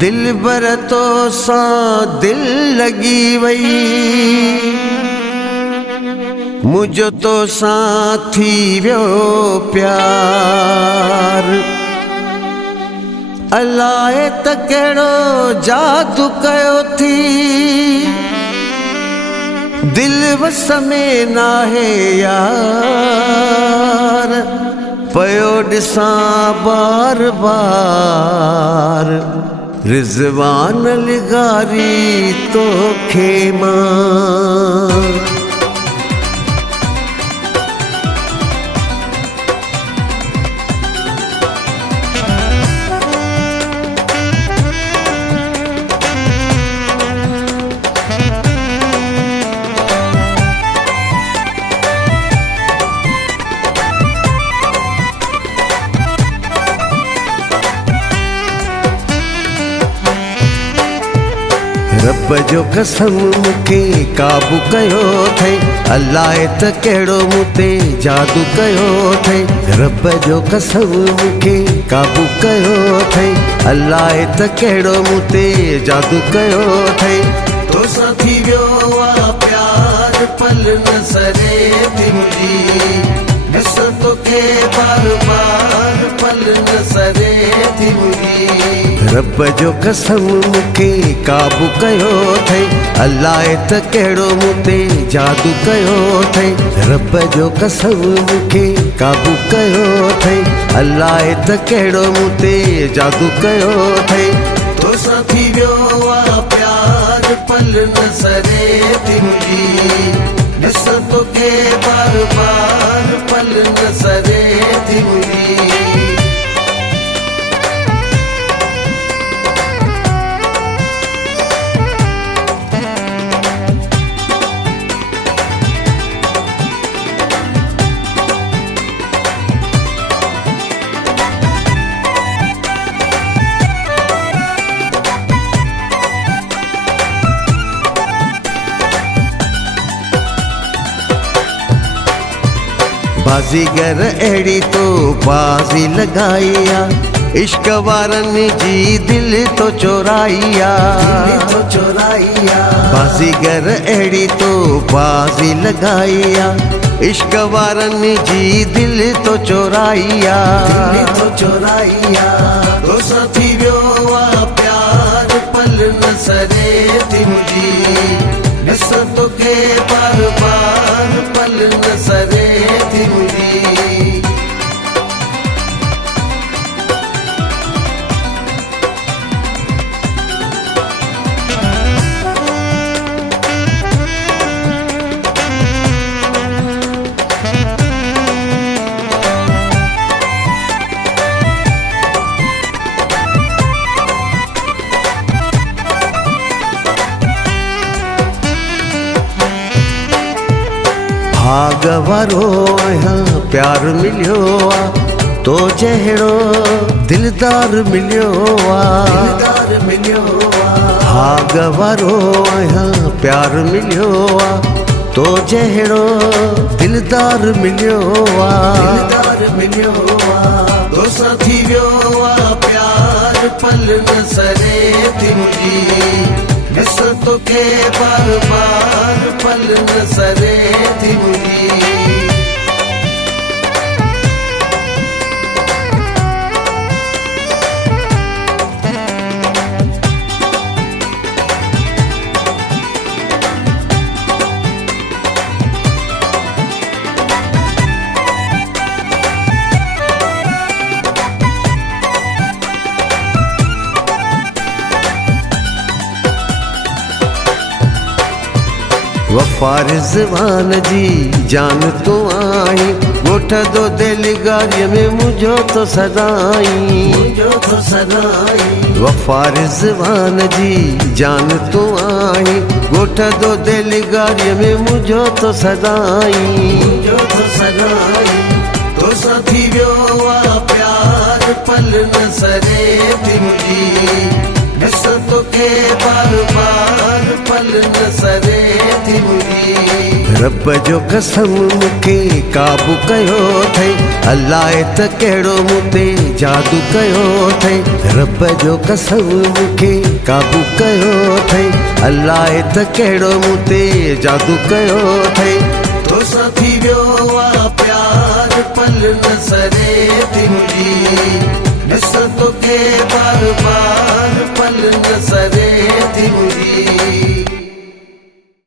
दिल बर तो सा दिल लगी वई, मुझो तो साथी व्यो प्यार। अलाए त कहिड़ो जादू कयो थी, दिल वस में नाहे यार। पयो ॾिसां बार बार रिज़वान लिगारी तोखे मां। रब जो कसम मूंखे काबू कयो थे, अलाए त कहिड़ो मूं ते जादू कयो थे। रब जो कसम मूंखे काबू कयो थे, अलाए त कहिड़ो मूं ते जादू कयो थे। तोसां थी वियो आहे प्यार पल न सरे थी मुंहिंजी, ॾिस तोखे बार बार पल न सरे थी मुंहिंजी। रब जो कसम मूंखे काबू कयो थे, अलाए त कहिड़ो मूं ते जादू कयो थे। रब जो कसम मूंखे काबू कयो थे, अलाए त कहिड़ो मूं ते जादू कयो थे। तोसां थी वियो आहे प्यार पल न सरे थी मुंहिंजी, ॾिस तोखे बार बार पल न सरे थी मुंहिंजी। बाज़ीगर अहिड़ी तो बाज़ी लगाईया, इश्क वारनि जी दिल तो चोराईया। बाज़ीगर अहिड़ी तो बाज़ी लगाईया, इश्क वारनि जी दिल तो चोराईया। तोसां थी वियो आहे प्यार पल न सरे थी मुंहिंजी, ॾिस तोखे बार बार पल न सरे थी मुंहिंजी। भाग वारो आहियां प्यार मिलियो आ, तो जहिड़ो दिलदार मिलियो आ। भाग वारो आहियां प्यार मिलियो आ, तो जहिड़ो दिलदार मिलियो आ। तोसां थी वियो आहे प्यार पल न सरे थी मुंहिंजी, ॾिस तोखे बार बार पल न सरे थी मुंहिंजी। वफ़ा रिज़वान जी जान तू आई, ॻोठ दो दिलगारीअ में मुंहिंजो तो सदाई। वफ़ा रिज़वान जी जान तू आई, ॻोठ दो दिलगारीअ में मुंहिंजो तो सदाई। तोसां थी वियो आहे प्यार पल न सरे थी मुंहिंजी, ॾिस तोखे बार बार पल न सरे थी मुंहिंजी। रब जो कसम मूंखे काबू कयो अथई अलाए त कहिड़ो मूं ते जादू कयो अथई रब जो कसम मूंखे काबू कयो अथई अलाए त कहिड़ो मूं ते जादू कयो अथई तोसां थी वियो आहे प्यार पल न सरे थी मुंहिंजी ॾिस तोखे बार बार पल न सरे थी मुंहिंजी